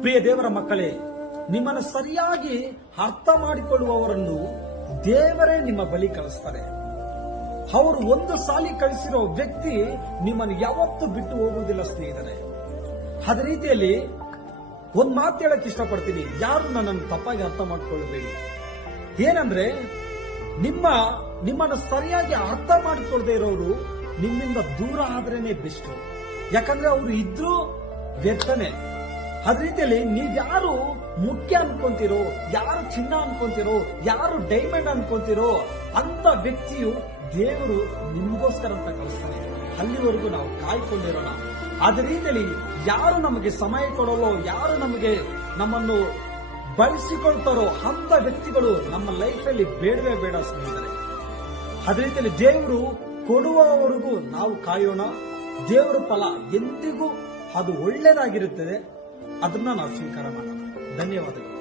ಪ್ರಿಯ ದೇವರ ಮಕ್ಕಳೇ, ನಿಮ್ಮನ್ನು ಸರಿಯಾಗಿ ಅರ್ಥ ಮಾಡಿಕೊಳ್ಳುವವರನ್ನು ದೇವರೇ ನಿಮ್ಮ ಬಳಿ ಕಳಿಸ್ತಾರೆ. ಅವರು ಒಂದು ಸಾಲಿ ಕಳಿಸಿರೋ ವ್ಯಕ್ತಿ ನಿಮ್ಮನ್ನು ಯಾವತ್ತೂ ಬಿಟ್ಟು ಹೋಗುವುದಿಲ್ಲ ಸ್ನೇಹಿತರೆ. ಅದ ರೀತಿಯಲ್ಲಿ ಒಂದ್ ಮಾತು ಹೇಳಕ್ ಇಷ್ಟಪಡ್ತೀನಿ. ಯಾರು ನನ್ನನ್ನು ತಪ್ಪಾಗಿ ಅರ್ಥ ಮಾಡಿಕೊಳ್ಳಬೇಡಿ. ಏನಂದ್ರೆ, ನಿಮ್ಮ, ನಿಮ್ಮನ್ನು ಸರಿಯಾಗಿ ಅರ್ಥ ಮಾಡಿಕೊಳ್ಳದೆ ಇರೋರು ನಿಮ್ಮಿಂದ ದೂರ ಆದ್ರೇನೆ ಬೆಸ್ಟ್. ಯಾಕಂದ್ರೆ ಅವರು ಇದ್ರೂ ವ್ಯರ್ಥನೆ. ಅದೇ ರೀತಿಯಲ್ಲಿ ನೀವ್ಯಾರು ಮುಖ್ಯ ಅನ್ಕೊಂತಿರೋ, ಯಾರು ಚಿನ್ನ ಅನ್ಕೊಂತಿರೋ, ಯಾರು ಡೈಮಂಡ್ ಅನ್ಕೊಂತಿರೋ ಅಂತ ವ್ಯಕ್ತಿಯು ದೇವರು ನಿಮ್ಗೋಸ್ಕರ ಅಂತ ಕಳಿಸ್ತಾನೆ. ಅಲ್ಲಿವರೆಗೂ ನಾವು ಕಾಯ್ಕೊಂಡಿರೋಣ. ಅದೇ ರೀತಿಯಲ್ಲಿ ಯಾರು ನಮಗೆ ಸಮಯ ಕೊಡೋಲ್ಲೋ, ಯಾರು ನಮಗೆ ನಮ್ಮನ್ನು ಬಳಸಿಕೊಳ್ತಾರೋ ಅಂತ ವ್ಯಕ್ತಿಗಳು ನಮ್ಮ ಲೈಫಲ್ಲಿ ಬೇಡವೇ ಬೇಡ ಸ್ನೇಹಿತರೆ. ಅದೇ ರೀತಿಯಲ್ಲಿ ದೇವರು ಕೊಡುವವರೆಗೂ ನಾವು ಕಾಯೋಣ. ದೇವರ ಫಲ ಎಂದಿಗೂ ಅದು ಒಳ್ಳೆಯದಾಗಿರುತ್ತದೆ. ಅದನ್ನ ನಾವು ಸ್ವೀಕಾರ ಮಾಡೋಣ ಧನ್ಯವಾದಗಳು.